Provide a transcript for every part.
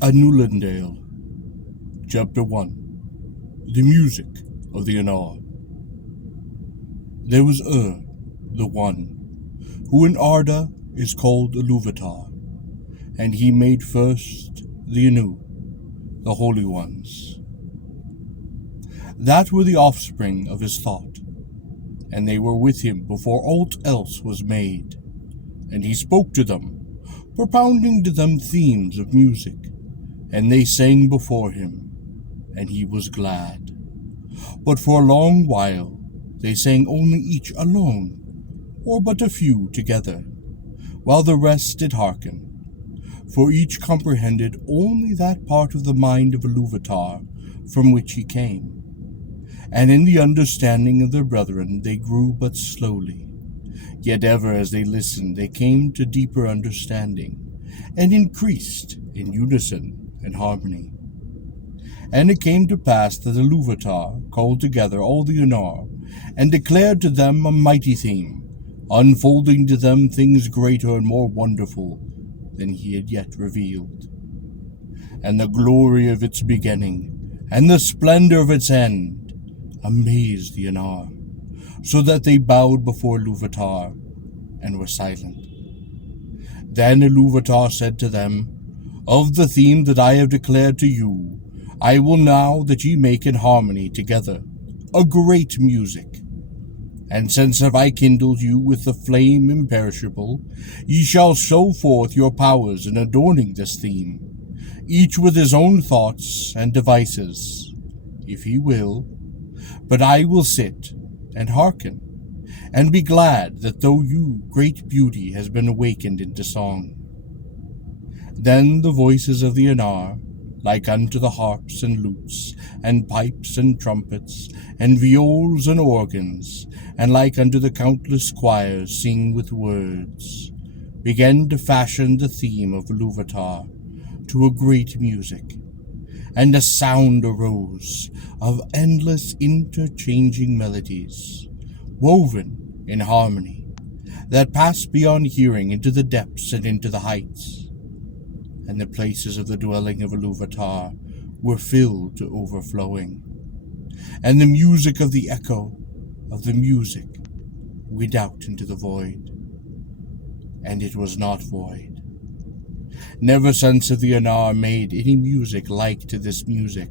Ainulindalë, Chapter 1. The Music of the Ainur. There was the one, who in Arda is called Iluvatar, and he made first the Ainur, the holy ones. That were the offspring of his thought, and they were with him before aught else was made, and he spoke to them, propounding to them themes of music, and they sang before him, and he was glad. But for a long while they sang only each alone, or but a few together, while the rest did hearken, for each comprehended only that part of the mind of Iluvatar from which he came. And in the understanding of their brethren they grew but slowly, yet ever as they listened they came to deeper understanding, and increased in unison and harmony. And it came to pass that Iluvatar called together all the Ainur, and declared to them a mighty theme, unfolding to them things greater and more wonderful than he had yet revealed. And the glory of its beginning, and the splendor of its end, amazed the Ainur, so that they bowed before Iluvatar and were silent. Then Iluvatar said to them, "Of the theme that I have declared to you, I will now that ye make in harmony together a great music. And since have I kindled you with the flame imperishable, ye shall show forth your powers in adorning this theme, each with his own thoughts and devices, if he will. But I will sit and hearken, and be glad that though you great beauty has been awakened into song." Then the voices of the Ainur, like unto the harps and lutes, and pipes and trumpets, and viols and organs, and like unto the countless choirs sing with words, began to fashion the theme of Iluvatar to a great music. And a sound arose of endless interchanging melodies, woven in harmony, that passed beyond hearing into the depths and into the heights. And the places of the dwelling of Iluvatar were filled to overflowing, and the music of the echo of the music went out into the void, and it was not void. Never since have the Ainur made any music like to this music,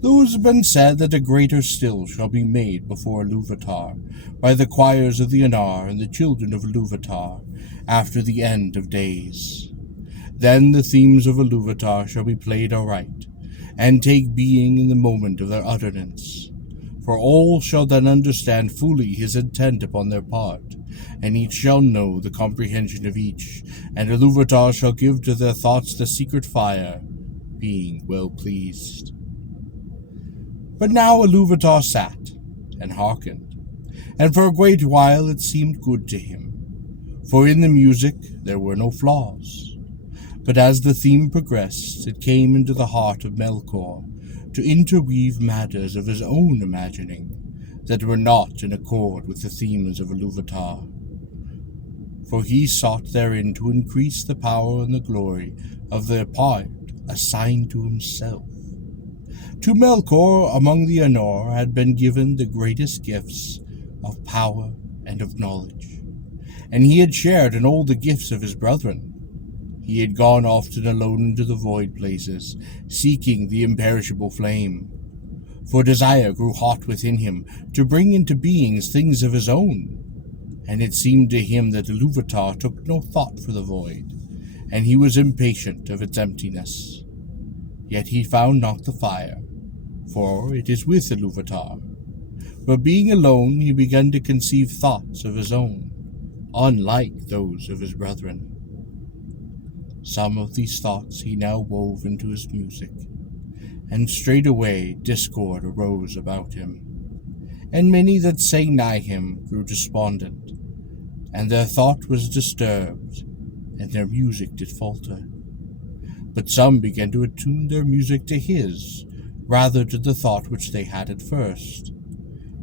though it has been said that a greater still shall be made before Iluvatar by the choirs of the Ainur and the children of Iluvatar after the end of days. Then the themes of Iluvatar shall be played aright, and take being in the moment of their utterance. For all shall then understand fully his intent upon their part, and each shall know the comprehension of each, and Iluvatar shall give to their thoughts the secret fire, being well pleased. But now Iluvatar sat and hearkened, and for a great while it seemed good to him, for in the music there were no flaws. But as the theme progressed, it came into the heart of Melkor to interweave matters of his own imagining that were not in accord with the themes of Iluvatar. For he sought therein to increase the power and the glory of the part assigned to himself. To Melkor among the Ainur had been given the greatest gifts of power and of knowledge, and he had shared in all the gifts of his brethren. He had gone often alone into the void places, seeking the imperishable flame, for desire grew hot within him to bring into being things of his own, and it seemed to him that Iluvatar took no thought for the void, and he was impatient of its emptiness. Yet he found not the fire, for it is with Iluvatar. But being alone, he began to conceive thoughts of his own, unlike those of his brethren. Some of these thoughts he now wove into his music, and straightway discord arose about him, and many that sang nigh him grew despondent, and their thought was disturbed, and their music did falter. But some began to attune their music to his, rather to the thought which they had at first.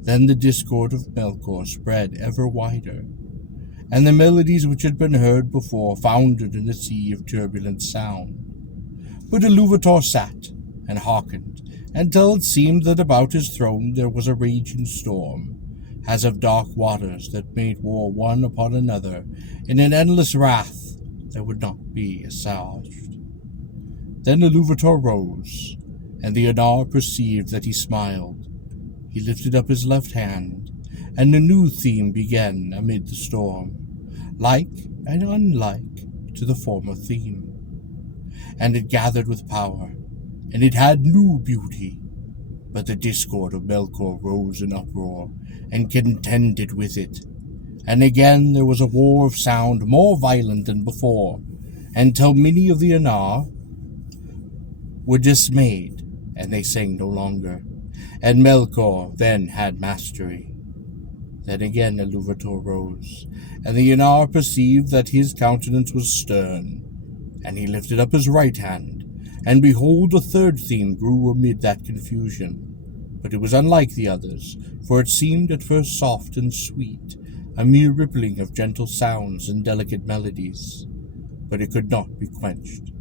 Then the discord of Melkor spread ever wider, and the melodies which had been heard before foundered in a sea of turbulent sound. But Iluvatar sat and hearkened, until it seemed that about his throne there was a raging storm, as of dark waters that made war one upon another in an endless wrath that would not be assuaged. Then Iluvatar rose, and the Ainur perceived that he smiled. He lifted up his left hand, and a new theme began amid the storm, like and unlike to the former theme. And it gathered with power, and it had new beauty. But the discord of Melkor rose in uproar, and contended with it. And again there was a war of sound more violent than before, until many of the Ainur were dismayed, and they sang no longer, and Melkor then had mastery. Then again Iluvatar rose, and the Ainur perceived that his countenance was stern, and he lifted up his right hand, and behold, a third theme grew amid that confusion. But it was unlike the others, for it seemed at first soft and sweet, a mere rippling of gentle sounds and delicate melodies. But it could not be quenched,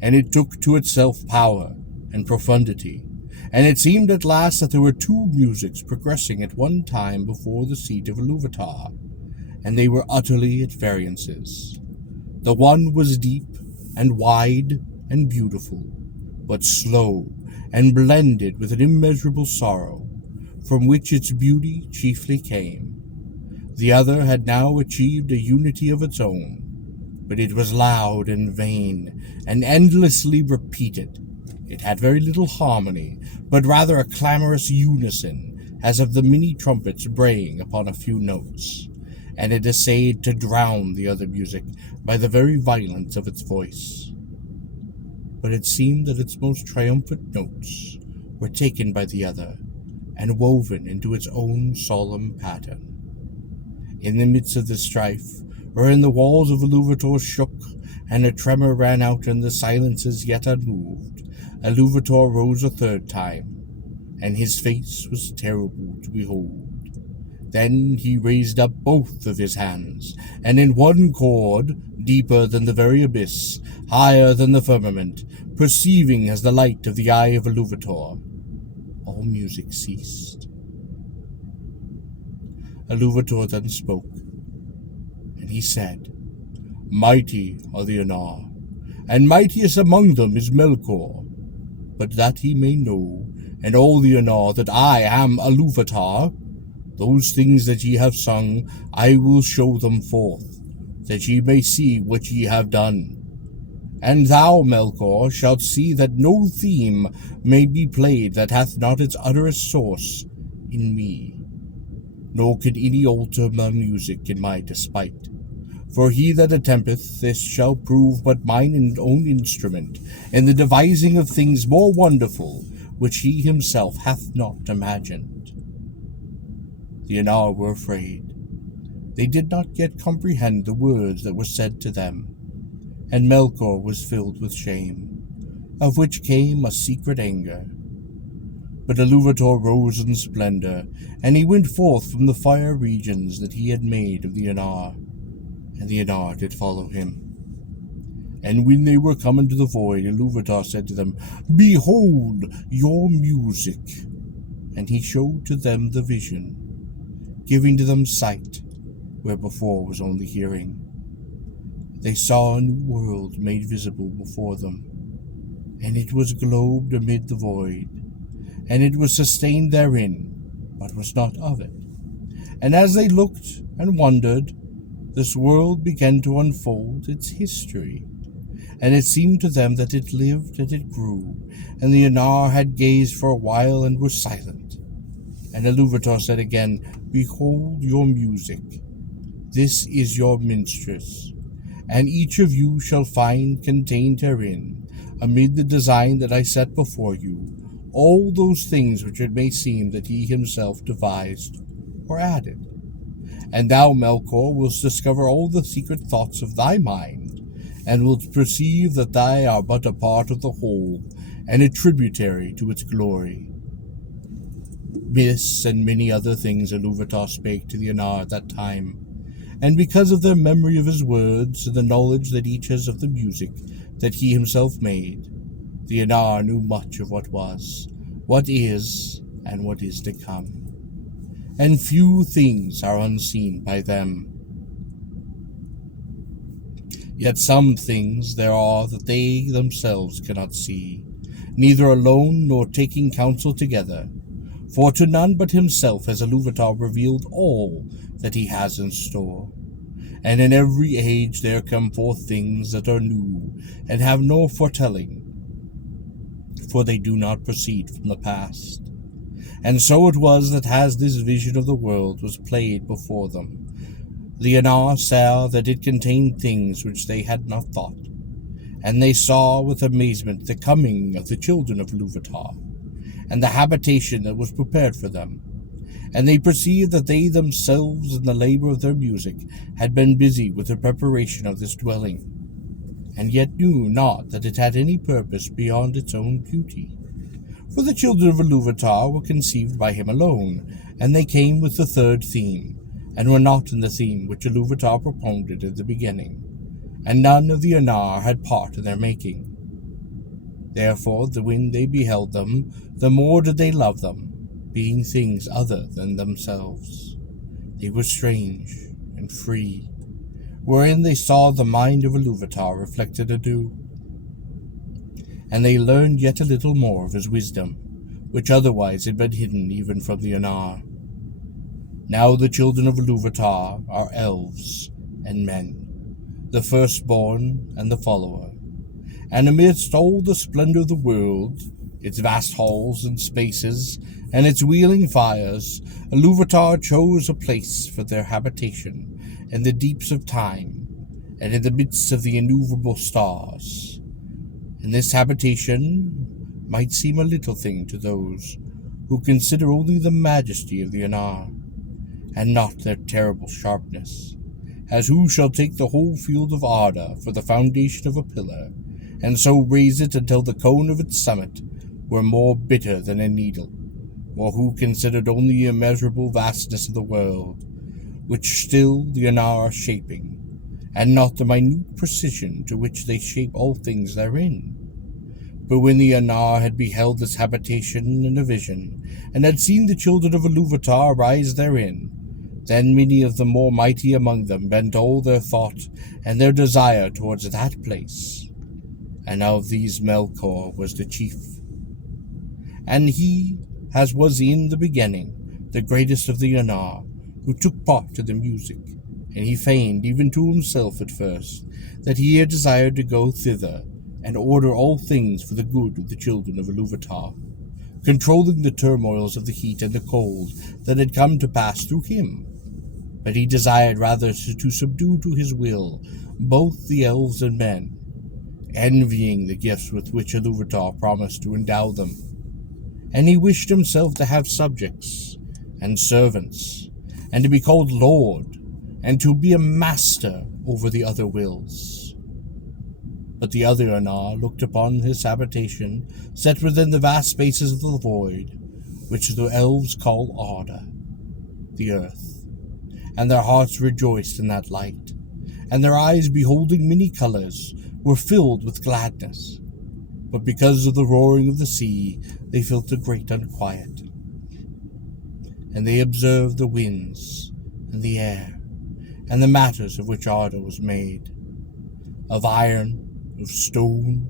and it took to itself power and profundity, and it seemed at last that there were two musics progressing at one time before the seat of Iluvatar, and they were utterly at variances. The one was deep and wide and beautiful, but slow and blended with an immeasurable sorrow, from which its beauty chiefly came. The other had now achieved a unity of its own, but it was loud and vain, and endlessly repeated. It had very little harmony, but rather a clamorous unison, as of the many trumpets braying upon a few notes, and it essayed to drown the other music by the very violence of its voice. But it seemed that its most triumphant notes were taken by the other, and woven into its own solemn pattern. In the midst of the strife, wherein the walls of Iluvatar shook, and a tremor ran out in the silences yet unmoved, Iluvatar rose a third time, and his face was terrible to behold. Then he raised up both of his hands, and in one chord, deeper than the very abyss, higher than the firmament, perceiving as the light of the eye of Iluvatar, all music ceased. Iluvatar then spoke, and he said, "Mighty are the Ainur, and mightiest among them is Melkor. But that he may know, and all the Ainur, that I am Iluvatar, those things that ye have sung, I will show them forth, that ye may see what ye have done. And thou, Melkor, shalt see that no theme may be played that hath not its utterest source in me. Nor can any alter my music in my despite. For he that attempteth this shall prove but mine own instrument, in the devising of things more wonderful, which he himself hath not imagined." The Ainur were afraid. They did not yet comprehend the words that were said to them, and Melkor was filled with shame, of which came a secret anger. But Iluvatar rose in splendor, and he went forth from the fire regions that he had made of the Ainur, and the Ainur did follow him. And when they were come into the void, Iluvatar said to them, "Behold your music." And he showed to them the vision, giving to them sight, where before was only hearing. They saw a new world made visible before them, and it was globed amid the void, and it was sustained therein, but was not of it. And as they looked and wondered, this world began to unfold its history, and it seemed to them that it lived and it grew, and the Ainur had gazed for a while and were silent. And Iluvatar said again, "Behold your music. This is your minstress, and each of you shall find contained herein, amid the design that I set before you, all those things which it may seem that he himself devised or added. And thou, Melkor, wilt discover all the secret thoughts of thy mind, and wilt perceive that they are but a part of the whole, and a tributary to its glory." This and many other things Iluvatar spake to the Ainur at that time, and because of their memory of his words, and the knowledge that each has of the music that he himself made, The Ainur knew much of what was, what is, and what is to come, and few things are unseen by them. Yet some things there are that they themselves cannot see, neither alone nor taking counsel together, for to none but himself has Iluvatar revealed all that he has in store. And in every age there come forth things that are new, and have no foretelling, for they do not proceed from the past. And so it was that as this vision of the world was played before them, the Ainur saw that it contained things which they had not thought, and they saw with amazement the coming of the children of Iluvatar, and the habitation that was prepared for them. And they perceived that they themselves in the labor of their music had been busy with the preparation of this dwelling, and yet knew not that it had any purpose beyond its own beauty. For the children of Iluvatar were conceived by him alone, and they came with the third theme, and were not in the theme which Iluvatar propounded in the beginning, and none of the Ainur had part in their making. Therefore, when they beheld them, the more did they love them, being things other than themselves. They were strange and free, wherein they saw the mind of Iluvatar reflected anew. And they learned yet a little more of his wisdom, which otherwise had been hidden even from the Ainur. Now the children of Iluvatar are elves and men, the firstborn and the follower. And amidst all the splendor of the world, its vast halls and spaces, and its wheeling fires, Iluvatar chose a place for their habitation in the deeps of time, and in the midst of the innumerable stars. And this habitation might seem a little thing to those who consider only the majesty of the Ainur, and not their terrible sharpness, as who shall take the whole field of Arda for the foundation of a pillar, and so raise it until the cone of its summit were more bitter than a needle, or who considered only the immeasurable vastness of the world, which still the Ainur are shaping, and not the minute precision to which they shape all things therein. But when the Ainur had beheld this habitation in a vision, and had seen the children of Iluvatar rise therein, then many of the more mighty among them bent all their thought and their desire towards that place. And of these Melkor was the chief. And he, as was in the beginning, the greatest of the Ainur, who took part in the music, and he feigned, even to himself at first, that he had desired to go thither, and order all things for the good of the children of Iluvatar, controlling the turmoils of the heat and the cold that had come to pass through him. But he desired rather to subdue to his will both the elves and men, envying the gifts with which Iluvatar promised to endow them. And he wished himself to have subjects and servants, and to be called Lord, and to be a master over the other wills. But the other Ainur looked upon his habitation set within the vast spaces of the void, which the elves call Arda, the earth, and their hearts rejoiced in that light, and their eyes, beholding many colors, were filled with gladness. But because of the roaring of the sea, they felt a great unquiet. And they observed the winds, and the air, and the matters of which Arda was made, of iron, of stone,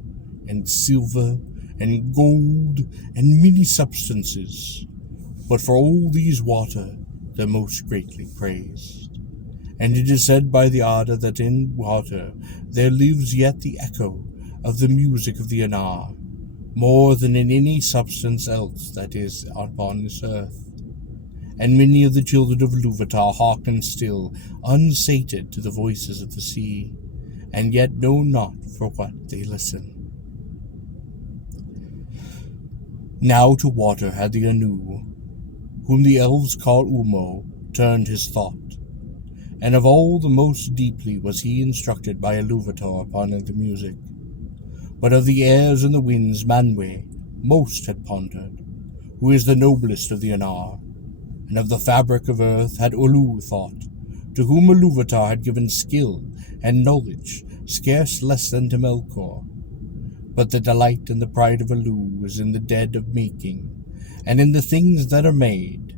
and silver, and gold, and many substances. But for all these water the most greatly praised. And it is said by the Arda that in water there lives yet the echo of the music of the Ainur, more than in any substance else that is upon this earth. And many of the children of Iluvatar hearken still, unsated to the voices of the sea, and yet know not for what they listen. Now to water had the Ainur, whom the elves call Umo, turned his thought, and of all the most deeply was he instructed by Iluvatar upon the music. But of the airs and the winds Manwe most had pondered, who is the noblest of the Ainur, and of the fabric of earth had Ulu thought, to whom Iluvatar had given skill and knowledge scarce less than to Melkor. But the delight and the pride of Alu is in the deed of making, and in the things that are made,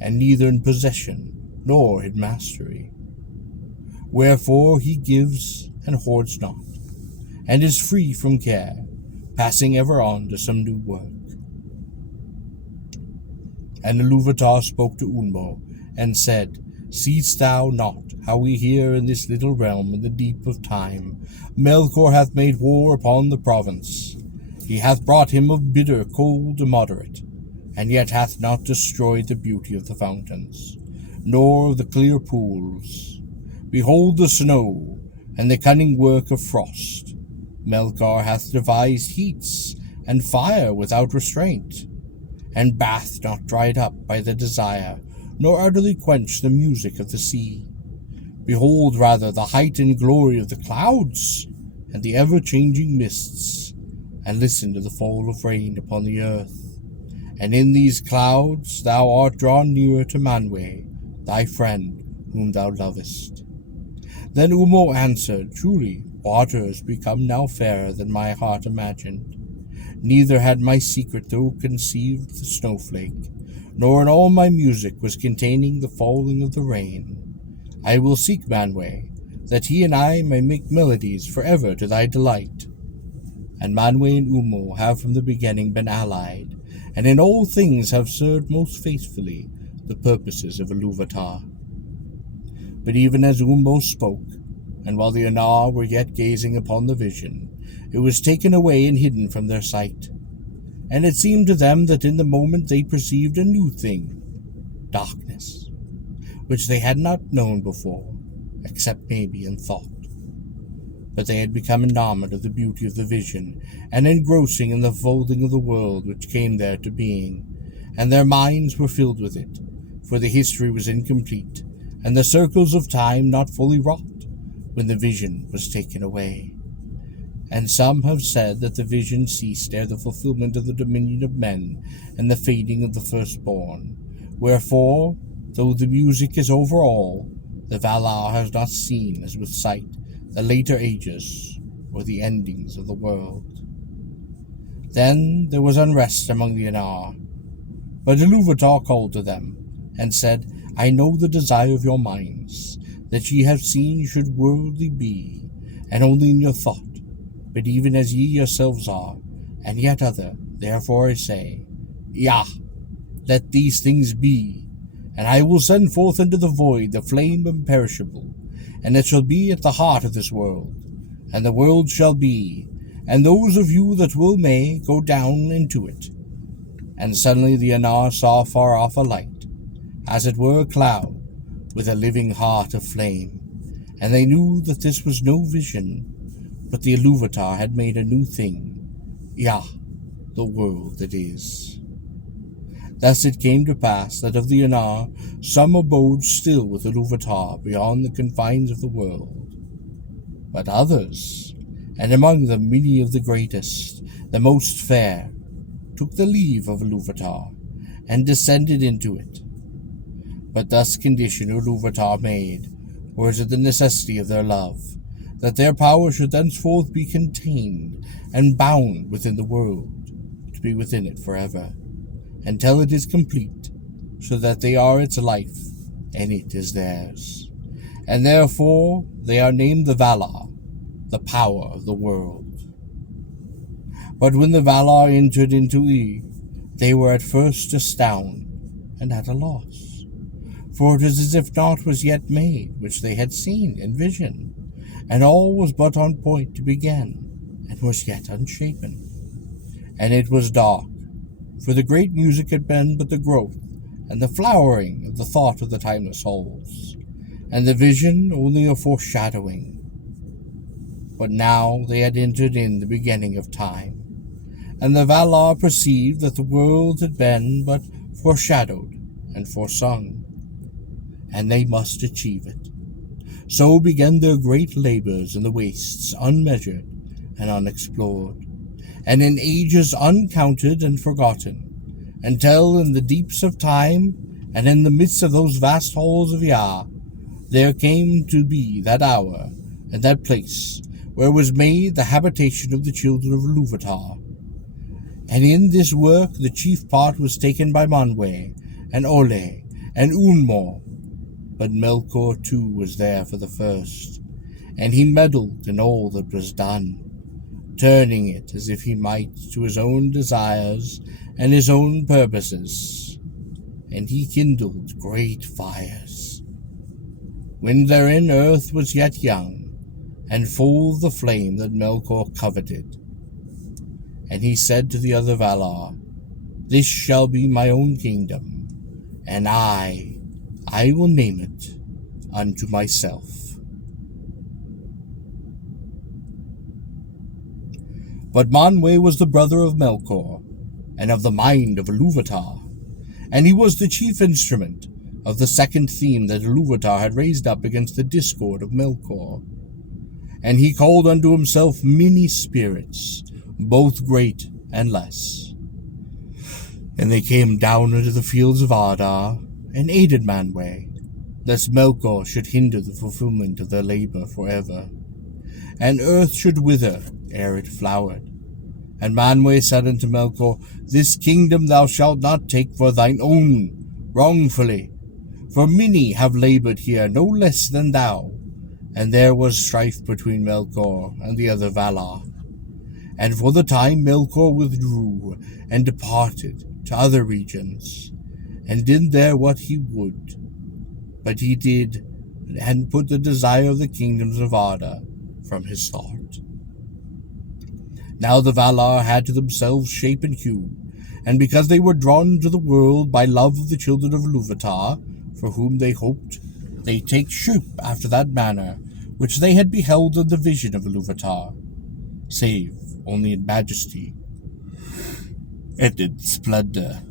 and neither in possession nor in mastery. Wherefore he gives and hoards not, and is free from care, passing ever on to some new work. And Iluvatar spoke to Unmo, and said, Seest thou not how we here in this little realm in the deep of time, Melkor hath made war upon the province. He hath brought him of bitter cold immoderate, and yet hath not destroyed the beauty of the fountains, nor of the clear pools. Behold the snow, and the cunning work of frost. Melkor hath devised heats, and fire without restraint, and bath not dried up by the desire, nor utterly quench the music of the sea. Behold rather the height and glory of the clouds, and the ever-changing mists, and listen to the fall of rain upon the earth. And in these clouds thou art drawn nearer to Manwë, thy friend, whom thou lovest. Then Ummo answered, Truly, waters become now fairer than my heart imagined. Neither had my secret though conceived the snowflake, nor in all my music was containing the falling of the rain. I will seek Manwë, that he and I may make melodies forever to thy delight. And Manwë and Ummo have from the beginning been allied, and in all things have served most faithfully the purposes of Iluvatar. But even as Ummo spoke, and while the Ainur were yet gazing upon the vision, it was taken away and hidden from their sight. And it seemed to them that in the moment they perceived a new thing, darkness, which they had not known before, except maybe in thought. But they had become enamored of the beauty of the vision, and engrossing in the folding of the world which came there to being, and their minds were filled with it, for the history was incomplete, and the circles of time not fully wrought, when the vision was taken away. And some have said that the vision ceased ere the fulfillment of the dominion of men, and the fading of the firstborn. Wherefore, though the music is over all, the Valar has not seen as with sight the later ages, or the endings of the world. Then there was unrest among the Ainur, but Iluvatar called to them, and said, I know the desire of your minds, that ye have seen should worldly be, and only in your thought, but even as ye yourselves are, and yet other, therefore I say, Yah, let these things be, and I will send forth into the void the flame imperishable, and it shall be at the heart of this world, and the world shall be, and those of you that will may go down into it. And suddenly the Ainur saw far off a light, as it were a cloud, with a living heart of flame, and they knew that this was no vision, but the Iluvatar had made a new thing, Yah, the world that is. Thus it came to pass that of the Ainur some abode still with Iluvatar beyond the confines of the world. But others, and among them many of the greatest, the most fair, took the leave of Iluvatar, and descended into it. But thus condition Iluvatar made, or is it the necessity of their love, that their power should thenceforth be contained and bound within the world, to be within it forever, until it is complete, so that they are its life, and it is theirs. And therefore they are named the Valar, the power of the world. But when the Valar entered into Ea, they were at first astounded, and at a loss. For it is as if naught was yet made, which they had seen in vision, and all was but on point to begin, and was yet unshapen. And it was dark, for the great music had been but the growth and the flowering of the thought of the timeless souls, and the vision only a foreshadowing. But now they had entered in the beginning of time, and the Valar perceived that the world had been but foreshadowed and forsung, and they must achieve it. So began their great labors in the wastes unmeasured and unexplored, and in ages uncounted and forgotten, until in the deeps of time, and in the midst of those vast halls of Yah, there came to be that hour and that place where was made the habitation of the children of Iluvatar. And in this work the chief part was taken by Manwe, and Ole, and Unmo. But Melkor too was there for the first, and he meddled in all that was done, turning it as if he might to his own desires and his own purposes. And he kindled great fires, when therein earth was yet young, and full of the flame that Melkor coveted. And he said to the other Valar, This shall be my own kingdom, and I will name it unto myself. But Manwe was the brother of Melkor, and of the mind of Iluvatar, and he was the chief instrument of the second theme that Iluvatar had raised up against the discord of Melkor. And he called unto himself many spirits, both great and less. And they came down into the fields of Ardar, and aided Manwe, lest Melkor should hinder the fulfillment of their labor forever, and earth should wither ere it flowered. And Manwe said unto Melkor, This kingdom thou shalt not take for thine own wrongfully, for many have labored here no less than thou. And there was strife between Melkor and the other Valar. And for the time Melkor withdrew, and departed to other regions, and did there what he would. But he did, and put the desire of the kingdoms of Arda from his thought. Now the Valar had to themselves shape and hue, and because they were drawn to the world by love of the children of Iluvatar, for whom they hoped, they take shape after that manner which they had beheld in the vision of Iluvatar, save only in majesty and in splendor.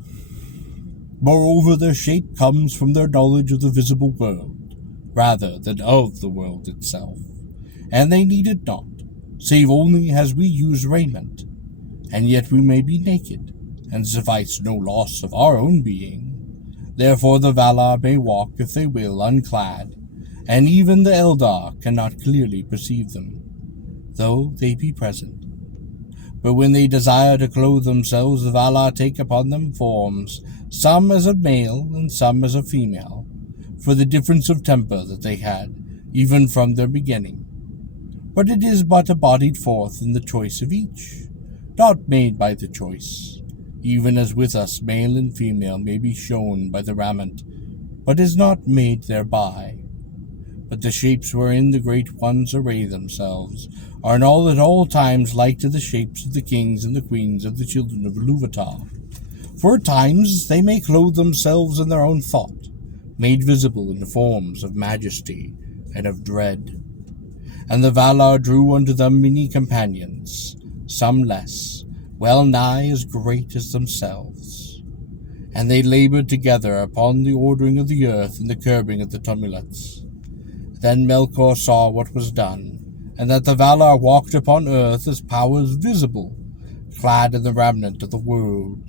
Moreover, their shape comes from their knowledge of the visible world, rather than of the world itself, and they need it not, save only as we use raiment, and yet we may be naked, and suffice no loss of our own being. Therefore the Valar may walk, if they will, unclad, and even the Eldar cannot clearly perceive them, though they be present. But when they desire to clothe themselves, the Valar take upon them forms, some as a male and some as a female, for the difference of temper that they had, even from their beginning. But it is but embodied forth in the choice of each, not made by the choice, even as with us male and female may be shown by the raiment, but is not made thereby. But the shapes wherein the great ones array themselves are in all at all times like to the shapes of the kings and the queens of the children of Iluvatar. For at times they may clothe themselves in their own thought, made visible in the forms of majesty and of dread. And the Valar drew unto them many companions, some less, well nigh as great as themselves. And they labored together upon the ordering of the earth and the curbing of the tumults. Then Melkor saw what was done, and that the Valar walked upon earth as powers visible, clad in the raiment of the world.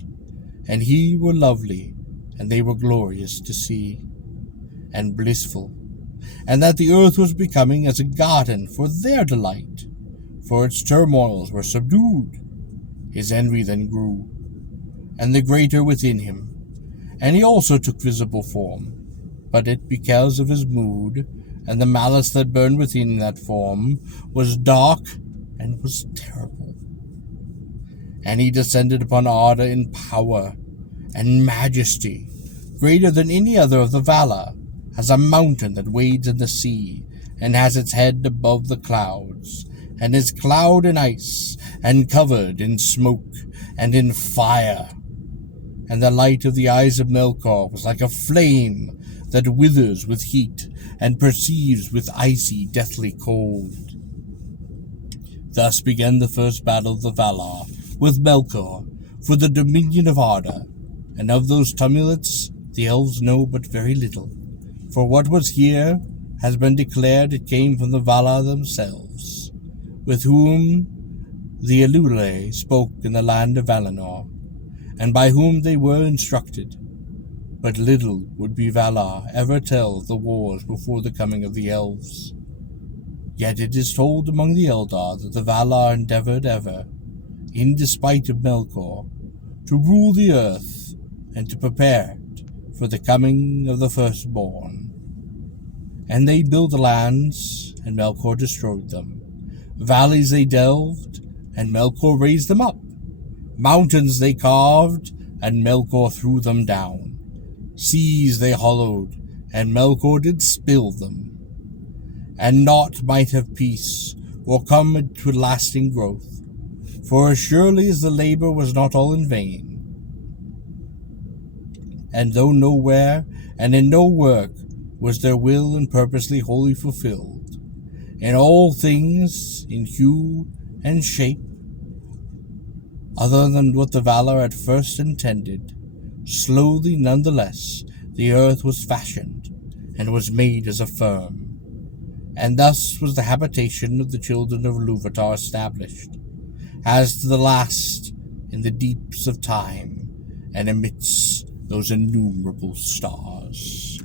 And he were lovely, and they were glorious to see, and blissful, and that the earth was becoming as a garden for their delight, for its turmoils were subdued. His envy then grew, and the greater within him, and he also took visible form, but it because of his mood, and the malice that burned within that form was dark and was terrible. And he descended upon Arda in power and majesty, greater than any other of the Valar, as a mountain that wades in the sea, and has its head above the clouds, and is cloud in ice, and covered in smoke, and in fire. And the light of the eyes of Melkor was like a flame that withers with heat, and perceives with icy, deathly cold. Thus began the first battle of the Valar, with Melkor, for the dominion of Arda, and of those tumults the elves know but very little, for what was here has been declared it came from the Valar themselves, with whom the Ainulindalë spoke in the land of Valinor, and by whom they were instructed. But little would be Valar ever tell of the wars before the coming of the elves. Yet it is told among the Eldar that the Valar endeavored ever, in despite of Melkor, to rule the earth and to prepare it for the coming of the firstborn. And they built lands, and Melkor destroyed them. Valleys they delved, and Melkor raised them up. Mountains they carved, and Melkor threw them down. Seas they hollowed, and Melkor did spill them. And naught might have peace, or come to lasting growth, for as surely as the labor was not all in vain. And though nowhere, and in no work, was their will and purposely wholly fulfilled, in all things, in hue and shape, other than what the Valar at first intended, slowly nonetheless the earth was fashioned, and was made as a firm. And thus was the habitation of the children of Ilúvatar established, as to the last in the deeps of time, and amidst those innumerable stars.